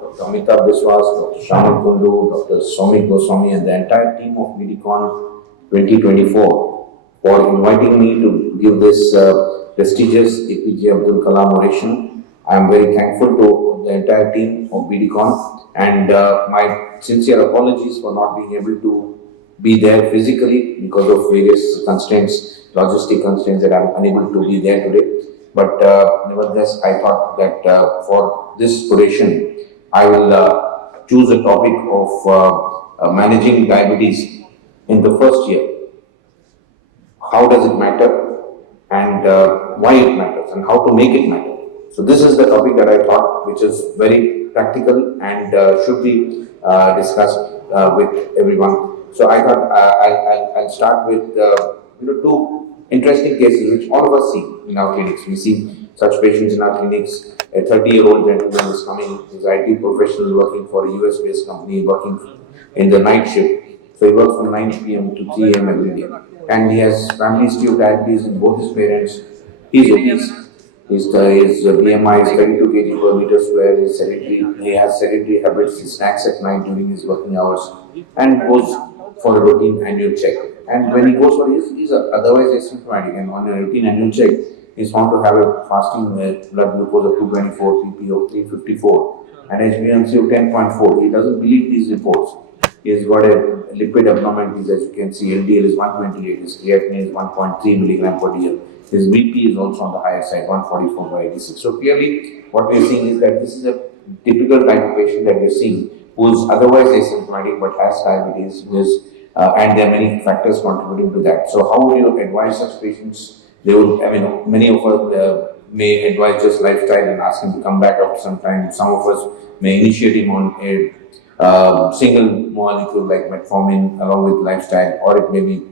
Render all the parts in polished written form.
Dr. Amitabh Biswas, Dr. Shyam Kundu, Dr. Soumik Goswami, and the entire team of Medicon 2024 for inviting me to give this prestigious APJ Abdul Kalam oration. I am very thankful to the entire team of BDCon, and my sincere apologies for not being able to be there physically because of various constraints, logistic constraints, that I am unable to be there today. But nevertheless, I thought that for this oration, I will choose a topic of managing diabetes in the first year. How does it matter, and why it matters, and how to make it matter. So this is the topic that I thought, which is very practical and should be discussed with everyone. So I thought I'll start with two interesting cases which all of us see in our clinics. We see such patients in our clinics. A 30-year-old gentleman is coming, he's IT professional working for a US-based company, working in the night shift. So he works from 9 p.m. to 3 a.m. every day. And he has family history of diabetes in both his parents. He's obese. His BMI is 32 kg per meter square. He has sedentary habits. He snacks at night during his working hours and goes for a routine annual check. And when he goes for he's otherwise asymptomatic, and on a routine annual check, he's found to have a fasting blood glucose of 224, PP of 354, and HbA1c of 10.4. He doesn't believe these reports. He's got a lipid abnormalities, as you can see. LDL is 128, his creatinine is 1.3 milligram per dl. His BP is also on the higher side, 144 by 86. So clearly, what we are seeing is that this is a typical type of patient that we are seeing who is otherwise asymptomatic but has diabetes, and there are many factors contributing to that. So how would you advise such patients? They would, many of us may advise just lifestyle and ask him to come back after some time. Some of us may initiate him on a single molecule like metformin along with lifestyle, or it may be,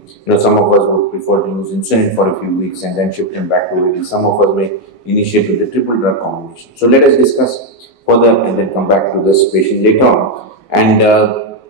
some of us would prefer to use insulin for a few weeks and then shift him back to AD. Some of us may initiate with the triple drug combination. So let us discuss further and then come back to this patient later on. And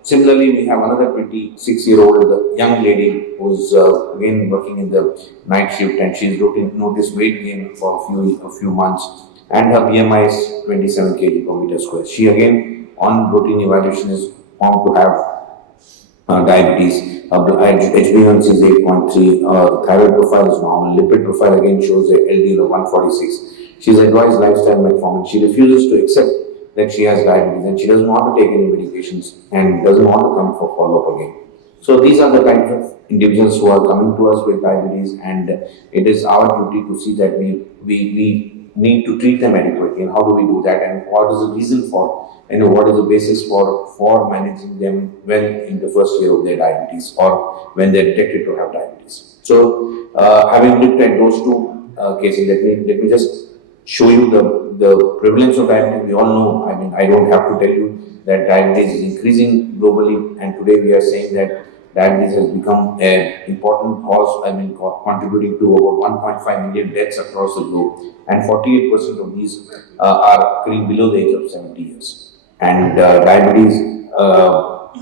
similarly, we have another 26-year-old young lady who's again working in the night shift, and she's noticed weight gain for a few months, and her BMI is 27 kg per meter square. She again on routine evaluation is found to have diabetes. HbA1c is 8.3, thyroid profile is normal, lipid profile again shows a LDL of 146. She's advised lifestyle metformin. She refuses to accept that she has diabetes, and she doesn't want to take any medications and doesn't want to come for follow-up again. So these are the kinds of individuals who are coming to us with diabetes, and it is our duty to see that we need to treat them adequately. And how do we do that? And what is the reason for, what is the basis for managing them well in the first year of their diabetes, or when they're detected to have diabetes. So having looked at those two cases, let me just show you the prevalence of diabetes. We all know, I don't have to tell you that diabetes is increasing globally, and today we are saying that diabetes has become an important cause, contributing to over 1.5 million deaths across the globe, and 48% of these are occurring below the age of 70 years. And diabetes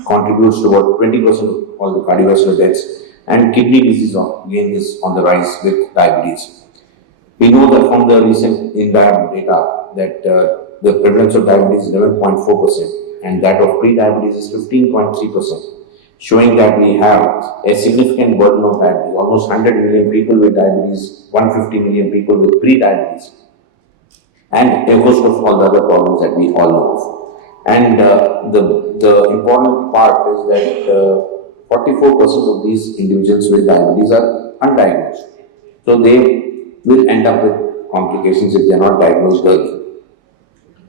contributes to about 20% of all the cardiovascular deaths, and kidney disease again is on the rise with diabetes. We know that from the recent INDIAB data that the prevalence of diabetes is 11.4%, and that of pre-diabetes is 15.3%. Showing that we have a significant burden of diabetes, almost 100 million people with diabetes, 150 million people with pre-diabetes, and a host of all the other problems that we all know of. And the important part is that 44% of these individuals with diabetes are undiagnosed. So they will end up with complications if they are not diagnosed early.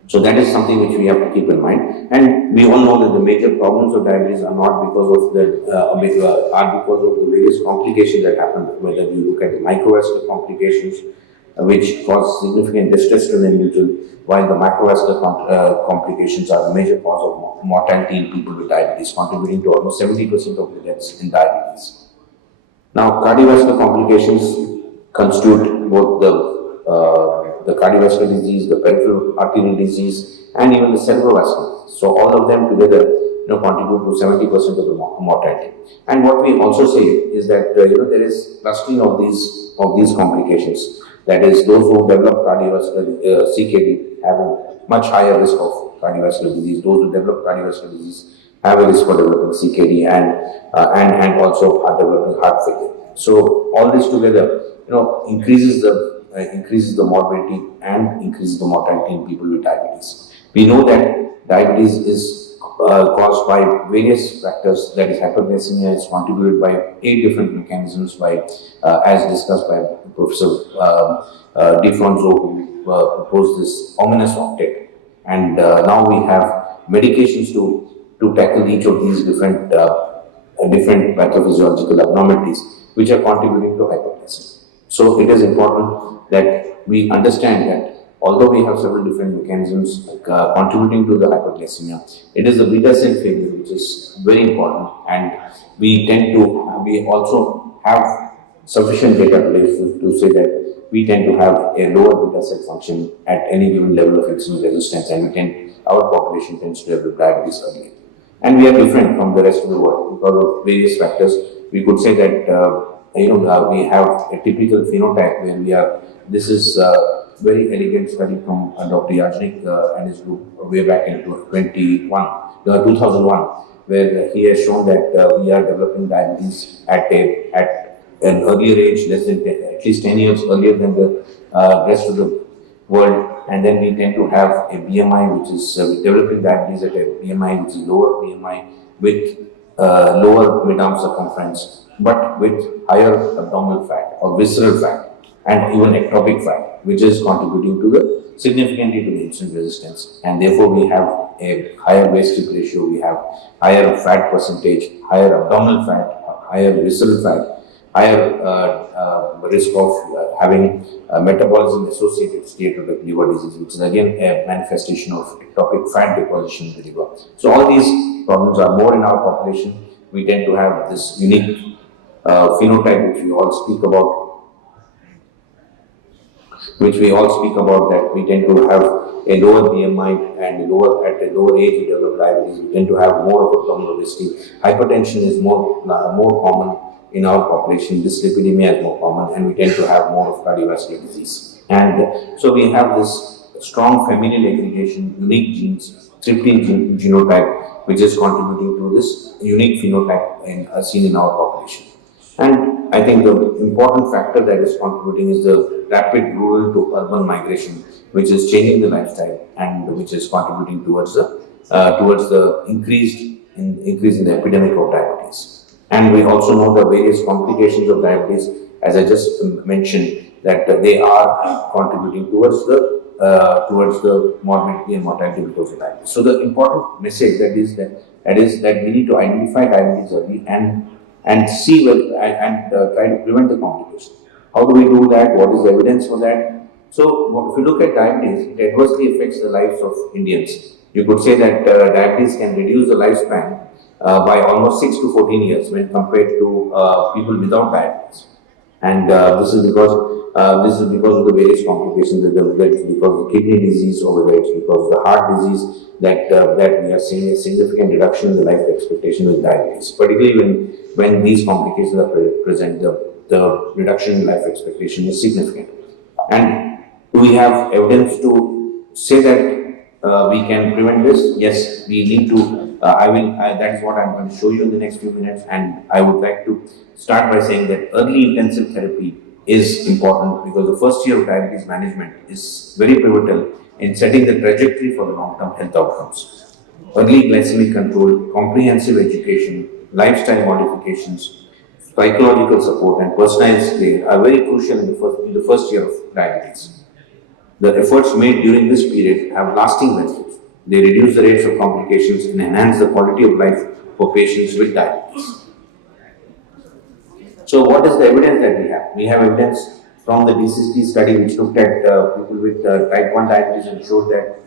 So that is something which we have to keep in mind. And we all know that the major problems of diabetes are not because of because of the various complications that happen. Whether you look at the microvascular complications, which cause significant distress to the individual, while the macrovascular complications are the major cause of mortality in people with diabetes, contributing to almost 70% of the deaths in diabetes. Now, cardiovascular complications constitute both the cardiovascular disease, the peripheral arterial disease, and even the cerebrovascular. So all of them together contribute to 70% of the mortality. And what we also say is that there is clustering of these complications. That is, those who develop cardiovascular CKD have a much higher risk of cardiovascular disease. Those who develop cardiovascular disease have a risk for developing CKD and also developing heart failure. So all this together, increases the morbidity and increases the mortality in people with diabetes. We know that diabetes is caused by various factors. That is, hyperglycemia is contributed by 8 different mechanisms as discussed by Professor DeFronzo, who proposed this ominous octet. And now we have medications to tackle each of these different pathophysiological abnormalities which are contributing to hyperglycemia. So it is important that we understand that although we have several different mechanisms contributing to the hyperglycemia, it is the beta cell failure which is very important, and we also have sufficient data to say that we tend to have a lower beta cell function at any given level of insulin resistance, and our population tends to develop diabetes early. And we are different from the rest of the world because of various factors. We could say that we have a typical phenotype where we are. This is very elegant study from Dr. Yajnik and his group way back in 2001, where he has shown that we are developing diabetes at an earlier age, at least 10 years earlier than the rest of the world. And then we tend to have a BMI which is developing diabetes at a BMI which is lower BMI with lower mid-arm circumference, but with higher abdominal fat or visceral fat and even ectopic fat, which is contributing significantly to the insulin resistance. And therefore, we have a higher waist-hip ratio, we have higher fat percentage, higher abdominal fat, higher visceral fat, higher risk of having metabolism associated steatotic liver disease, which is again a manifestation of ectopic fat deposition in the liver. So all these problems are more in our population. We tend to have this unique phenotype which we all speak about, that we tend to have a lower BMI and at a lower age we develop diabetes. We tend to have more of abdominal obesity. Hypertension is more common in our population. Dyslipidemia is more common, and we tend to have more of cardiovascular disease. And so we have this strong familial aggregation, unique genes, tryptine genotype, which is contributing to this unique phenotype seen in our population. And I think the important factor that is contributing is the rapid rural to urban migration, which is changing the lifestyle and which is contributing towards the increase in the epidemic of diabetes. And we also know the various complications of diabetes, as I just mentioned, that they are contributing towards the morbidity and mortality because of diabetes. So the important message is that we need to identify diabetes early and see try to prevent the complications. How do we do that? What is the evidence for that? So if you look at diabetes, it adversely affects the lives of Indians. You could say that diabetes can reduce the lifespan by almost 6 to 14 years when compared to people without diabetes. And this is because of the various complications, whether it's because of kidney disease or whether it's because of the heart disease, that we are seeing a significant reduction in the life expectation with diabetes. Particularly when these complications are present, the reduction in life expectation is significant. And do we have evidence to say that we can prevent this? Yes, we need to. That is what I'm going to show you in the next few minutes. And I would like to start by saying that early intensive therapy is important because the first year of diabetes management is very pivotal in setting the trajectory for the long-term health outcomes. Early glycemic control, comprehensive education, lifestyle modifications, psychological support, and personalized care are very crucial in the first year of diabetes. The efforts made during this period have lasting benefits. They reduce the rates of complications and enhance the quality of life for patients with diabetes. So what is the evidence that we have? We have evidence from the DCT study which looked at people with type 1 diabetes and showed that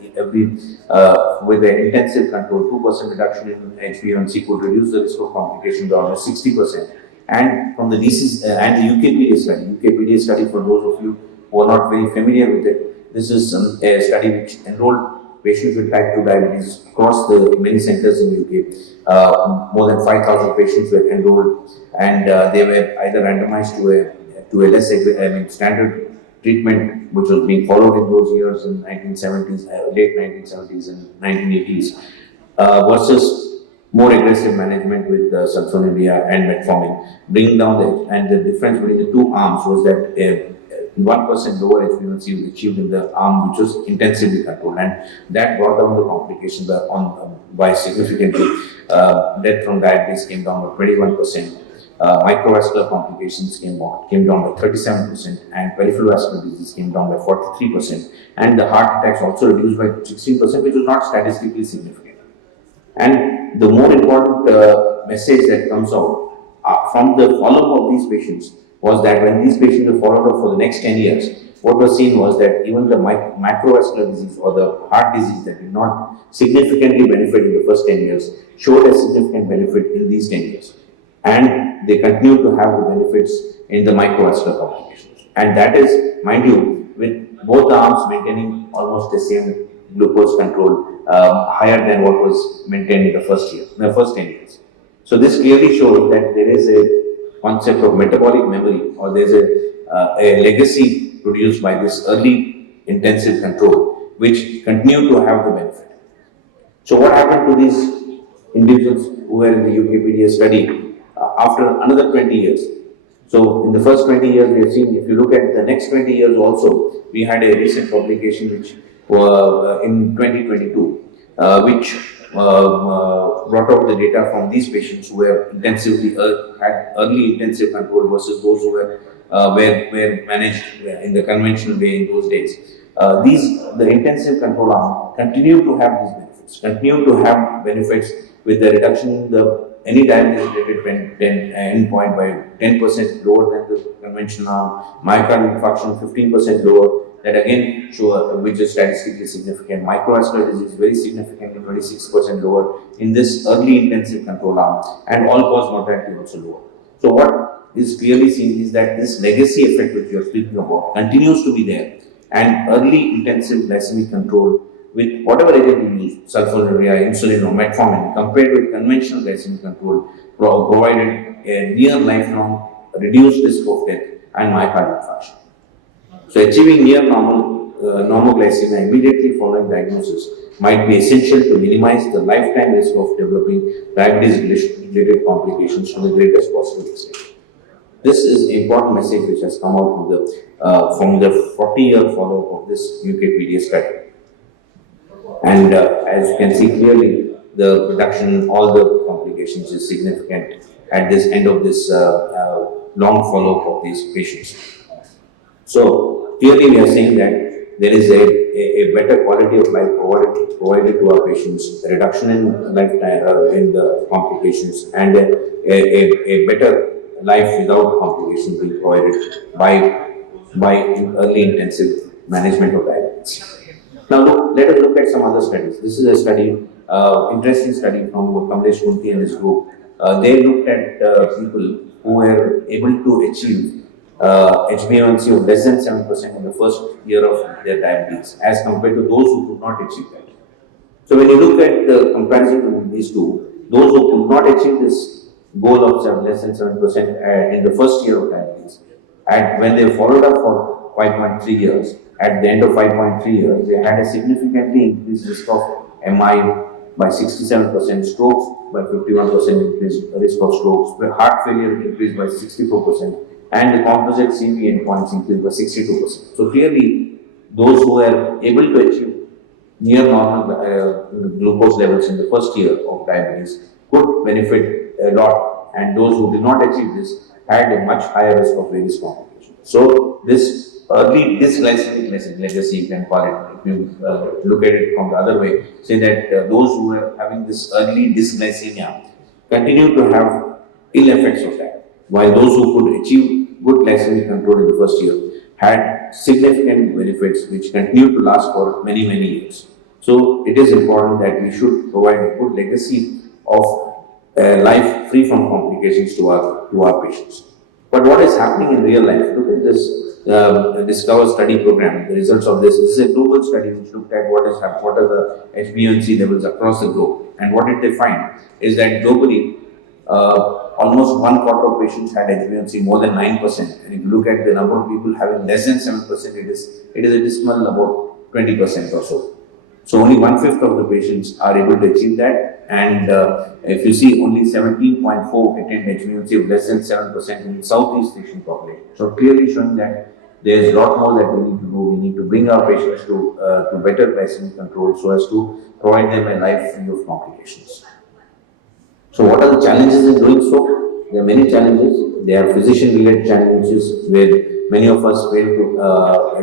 with the intensive control, 2% reduction in HbA1c could reduce the risk of complications by almost 60%. And from the and the UKPDA study, for those of you who are not very familiar with it, this is a study which enrolled patients with type 2 diabetes across the many centers in the UK. More than 5,000 patients were enrolled, and they were either randomized to a standard treatment which was being followed in those years in 1970s, late 1970s and 1980s, versus more aggressive management with sulfonylurea and metformin, bringing down the difference between the two arms was that 1% lower HbA1c was achieved in the arm which was intensively controlled, and that brought down the complications by significantly. Death from diabetes came down by 21%. Microvascular complications came down by 37%, and peripheral vascular disease came down by 43%, and the heart attacks also reduced by 16%, which was not statistically significant. And the more important message that comes out from the follow-up of these patients was that when these patients were followed up for the next 10 years, what was seen was that even the macrovascular disease or the heart disease that did not significantly benefit in the first 10 years showed a significant benefit in these 10 years. And they continue to have the benefits in the microvascular complications. And that is, mind you, with both the arms maintaining almost the same glucose control, higher than what was maintained in the first 10 years. So this clearly shows that there is a concept of metabolic memory, or there is a legacy produced by this early intensive control, which continue to have the benefit. So what happened to these individuals who were in the UKPDS study after another 20 years? So in the first 20 years, we have seen, if you look at the next 20 years also, we had a recent publication which in 2022, which brought out the data from these patients who were had early intensive control versus those who were managed in the conventional way in those days. The intensive control arm continue to have these benefits, with the reduction in any diabetes-related endpoint by 10% lower than the conventional arm, myocardial infarction 15% lower, that again which is statistically significant. Microvascular disease very significantly 26% lower in this early intensive control arm, and all-cause mortality also lower. So what is clearly seen is that this legacy effect which we are speaking about continues to be there, and early intensive glycemic control with whatever agent you use, sulfonylurea, insulin or metformin, compared with conventional glycemic control, provided a near lifelong reduced risk of death and myocardial infarction. So achieving near normal glycemia immediately following diagnosis might be essential to minimize the lifetime risk of developing diabetes-related complications to the greatest possible extent. This is an important message which has come out from the 40-year follow-up of this UKPDS study. And as you can see clearly, the reduction in all the complications is significant at this end of this long follow-up of these patients. So clearly we are saying that there is a better quality of life provided to our patients, a reduction in lifetime in the complications, and a better life without complications being provided by early intensive management of diabetes. Now let us look at some other studies. This is a study, interesting study from Kamlesh Kunti and his group. They looked at people who were able to achieve HbA1c of less than 7% in the first year of their diabetes, as compared to those who could not achieve that. So when you look at the comparison between these two, those who could not achieve this goal of less than 7% in the first year of diabetes, and when they followed up for 5.3 years, at the end of 5.3 years, they had a significantly increased risk of MI by 67%, strokes by 51% increased risk of strokes, heart failure increased by 64%, and the composite CV endpoints increased by 62%. So clearly, those who were able to achieve near normal glucose levels in the first year of diabetes could benefit a lot, and those who did not achieve this had a much higher risk of various complications. So this early dysglycemic legacy, you can call it, if you look at it from the other way, say that those who are having this early dysglycemia continue to have ill effects of that, while those who could achieve good glycemic control in the first year had significant benefits which continue to last for many, many years. So it is important that we should provide a good legacy of life free from complications to our patients. But what is happening in real life? Look at this Discover study program. The results of this is a global study which looked at what are the HbA1c levels across the globe. And what did they find is that globally, almost one quarter of patients had HbA1c more than 9%. And if you look at the number of people having less than 7%, it is a dismal about 20% or so. So only one-fifth of the patients are able to achieve that, and if you see, only 17.4 attain HbA1c of less than 7% in Southeast Asian population. So clearly showing that there is a lot more that we need to do. We need to bring our patients to better glycemic control so as to provide them a life free of complications. So what are the challenges in doing so? There are many challenges. There are physician-related challenges where many of us fail to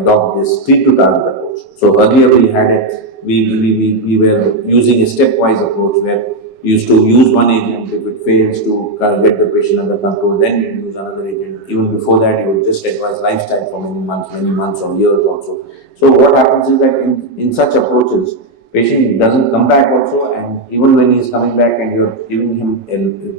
adopt this treat-to-target approach. So earlier we were using a stepwise approach where we used to use one agent. If it fails to get the patient under control, then you use another agent. Even before that, you would just advise lifestyle for many months or years also. So what happens is that in such approaches, patient doesn't come back also, and even when he is coming back and you're giving him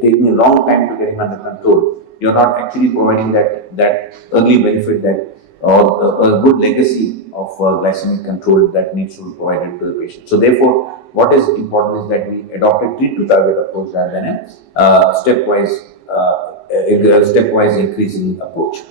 taking a long time to get him under control, you're not actually providing that early benefit that or a good legacy of glycemic control that needs to be provided to the patient. So therefore, what is important is that we adopt a treat-to-target approach rather than a stepwise increasing approach.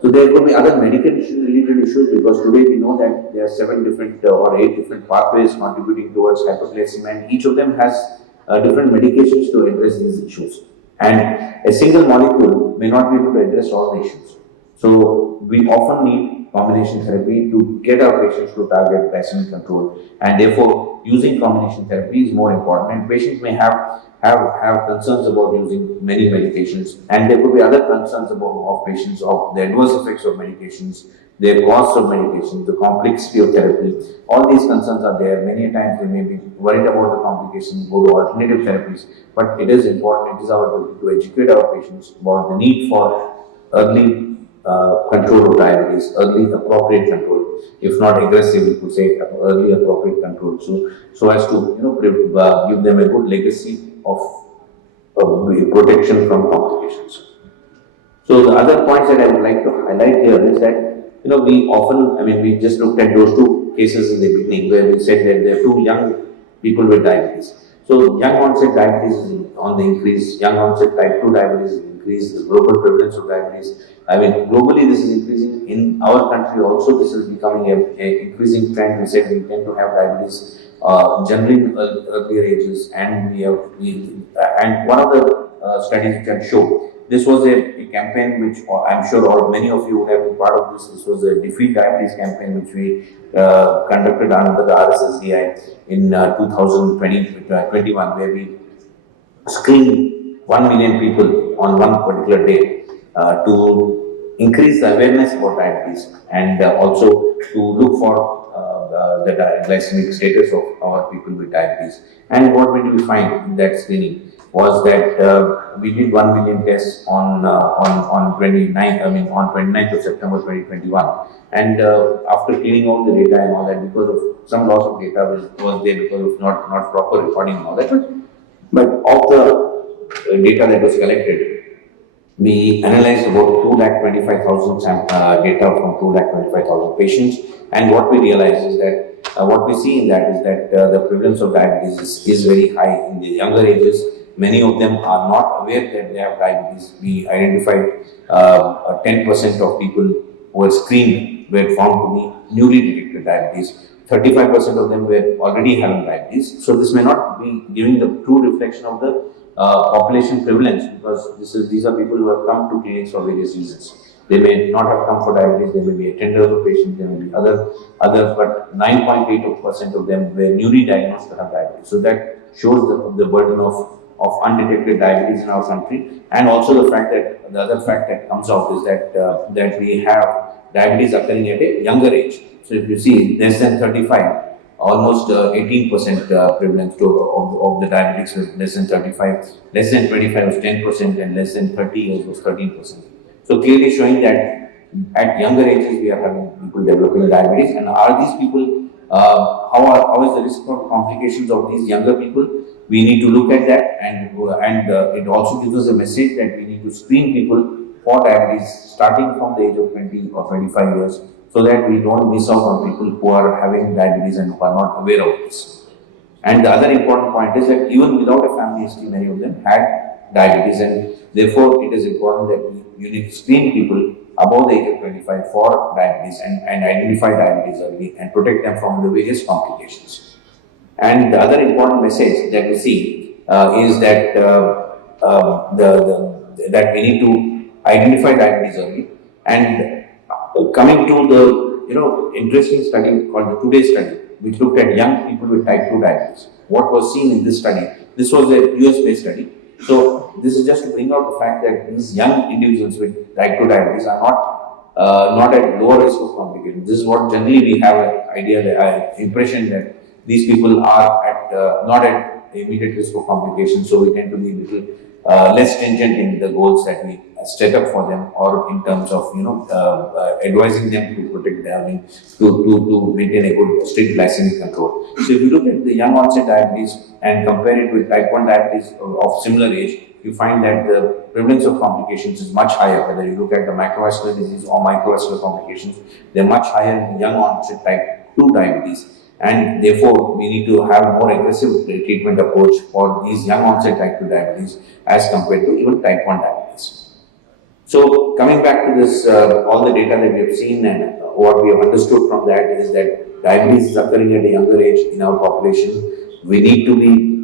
So there could be other medication-related issues because today we know that there are 7 different or 8 different pathways contributing towards hyperglycemia, and each of them has different medications to address these issues. And a single molecule may not be able to address all the issues. So we often need combination therapy to get our patients to target glycemic control, and therefore using combination therapy is more important. And patients may have concerns about using many medications, and there could be other concerns of patients of the adverse effects of medications, their cost of medications, the complexity of therapy. All these concerns are there. Many times they may be worried about the complications, go to alternative therapies, but it is important, it is our duty to educate our patients about the need for early control of diabetes, early appropriate control, if not aggressive, we could say early appropriate control. So as to give them a good legacy of protection from complications. So the other points that I would like to highlight here is that we often, we just looked at those 2 cases in the beginning where we said that there are 2 young people with diabetes. So young onset diabetes is on the increase, young onset type 2 diabetes is increased, the global prevalence of diabetes. Globally this is increasing. In our country also this is becoming an increasing trend. We said we tend to have diabetes generally in earlier ages, and and one of the studies can show. This was a campaign which I'm sure many of you would have been part of this. This was a Defeat Diabetes campaign which we conducted under the RSSDI in 2021, where we screened 1 million people on one particular day to increase the awareness about diabetes, and also to look for the glycemic status of our people with diabetes. And what did we find in that screening was that we did 1 million tests on 29th of September 2021, and after cleaning all the data and all that, because of some loss of data was there because of not proper recording and all that, but of the data that was collected, we analyzed about 2,25,000 data from 2,25,000 patients, and what we realized is that what we see in that is that the prevalence of diabetes is very high in the younger ages. Many of them are not aware that they have diabetes. We identified 10% of people who were screened were found to be newly detected diabetes. 35% of them were already having diabetes. So this may not be giving the true reflection of the population prevalence, because these are people who have come to clinics for various reasons. They may not have come for diabetes, they may be attenders of patients, there may be others, but 9.8% of them were newly diagnosed to have diabetes. So that shows the burden of undetected diabetes in our country, and also the other fact that comes out is that we have diabetes occurring at a younger age. So if you see less than 35, almost 18% prevalence of the diabetics was less than 35, less than 25 was 10%, and less than 30 years was 13%. So clearly showing that at younger ages we are having people developing diabetes, and are these people, how is the risk of complications of these younger people? We need to look at that, and it also gives us a message that we need to screen people for diabetes starting from the age of 20 or 25 years, so that we don't miss out on people who are having diabetes and who are not aware of this. And the other important point is that even without a family history, many of them had diabetes, and therefore it is important that you need to screen people above the age of 25 for diabetes and identify diabetes early and protect them from the various complications. And the other important message that we see is that that we need to identify diabetes early. And coming to the interesting study called the Today study, which looked at young people with type 2 diabetes. What was seen in this study? This was a US-based study. So this is just to bring out the fact that these young individuals with type 2 diabetes are not at lower risk of complications. This is what generally we have an idea, impression that these people are not at immediate risk of complications, so we tend to be a little less stringent in the goals that we set up for them, or in terms of advising them to protect their to maintain a good strict glycemic control. So if you look at the young onset diabetes and compare it with type 1 diabetes of similar age, you find that the prevalence of complications is much higher. Whether you look at the macrovascular disease or microvascular complications, they're much higher in young onset type 2 diabetes. And therefore, we need to have a more aggressive treatment approach for these young onset type 2 diabetes as compared to even type 1 diabetes. So, coming back to this, all the data that we have seen and what we have understood from that is that diabetes is occurring at a younger age in our population. We need to be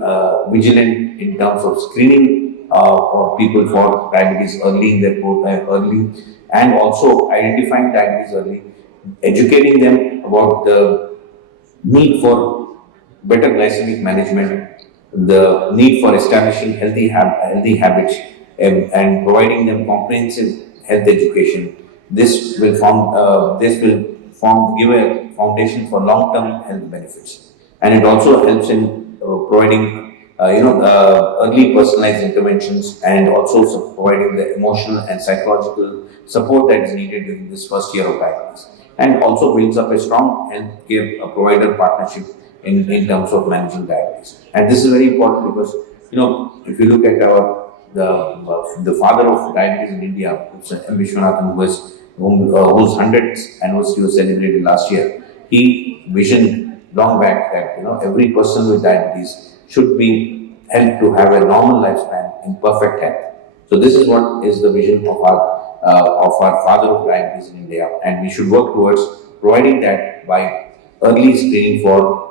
vigilant in terms of screening for people for diabetes early in their early, and also identifying diabetes early, educating them about the need for better glycemic management, the need for establishing healthy habits, and providing them comprehensive health education. This will give a foundation for long-term health benefits, and it also helps in providing early personalized interventions, and also providing the emotional and psychological support that is needed during this first year of diabetes, and also builds up a strong healthcare provider partnership in terms of managing diabetes. And this is very important because, if you look at the father of diabetes in India, M. Vishwanathan, whose 100th anniversary was celebrated last year, he visioned long back that every person with diabetes should be helped to have a normal lifespan in perfect health. So this is what is the vision of our father of diabetes in India, and we should work towards providing that by early screening for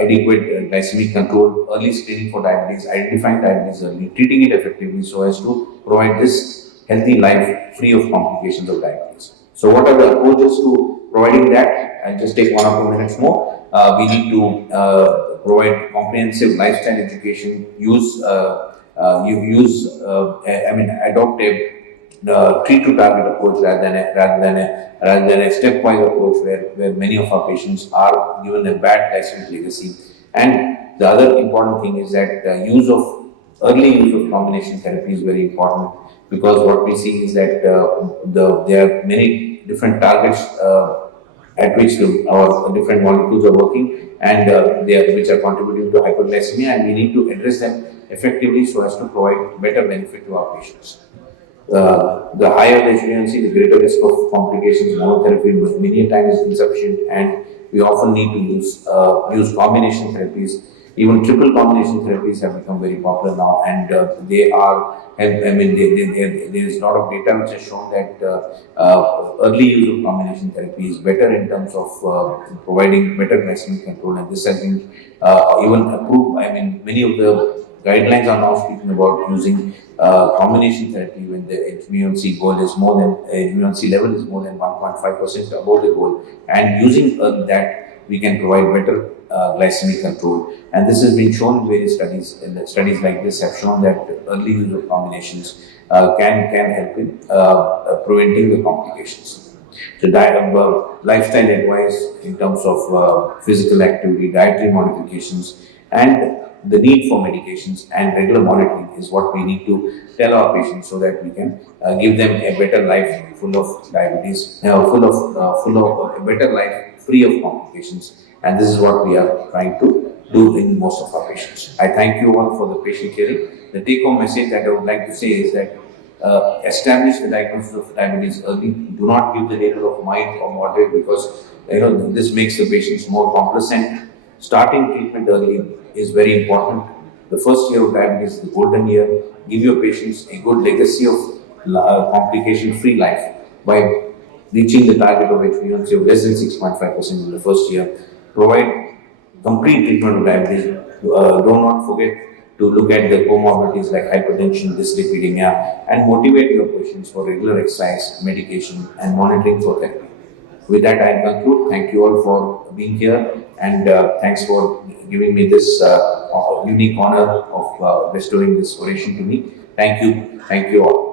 adequate glycemic control, early screening for diabetes, identifying diabetes early, treating it effectively so as to provide this healthy life free of complications of diabetes. So what are the approaches to providing that? I'll just take 1 or 2 minutes more. We need to provide comprehensive lifestyle education, adopt a treat to target approach rather than a stepwise approach where many of our patients are given a bad glycemic legacy. And the other important thing is that early use of combination therapy is very important, because what we see is that there are many different targets at which our different molecules are working, and which are contributing to hyperglycemia, and we need to address them effectively so as to provide better benefit to our patients. The higher the HbA1c, the greater risk of complications. Monotherapy many times is insufficient, and we often need to use combination therapies. Even triple combination therapies have become very popular now, and they are. There is a lot of data which has shown that early use of combination therapy is better in terms of providing better glycemic control, and this has been even approved. Many of the guidelines are now speaking about using combination therapy when the HbA1c level is more than 1.5% above the goal, and using that we can provide better glycemic control. And this has been shown in various studies, and studies like this have shown that early use of combinations can help in preventing the complications. So lifestyle advice in terms of physical activity, dietary modifications, and the need for medications and regular monitoring is what we need to tell our patients, so that we can give them a better life full of diabetes, full of a better life free of complications. And this is what we are trying to do in most of our patients. I thank you all for the patient hearing. The take-home message that I would like to say is that establish the diagnosis of diabetes early. Do not give the label of mild or moderate, because this makes the patients more complacent. Starting treatment early is very important. The first year of diabetes is the golden year. Give your patients a good legacy of complication-free life by reaching the target of HbA1c of less than 6.5% in the first year. Provide complete treatment of diabetes. Do not forget to look at the comorbidities like hypertension, dyslipidemia, and motivate your patients for regular exercise, medication, and monitoring for therapy. With that, I conclude. Thank you all for being here, and thanks for giving me this unique honor of bestowing this oration to me. Thank you. Thank you all.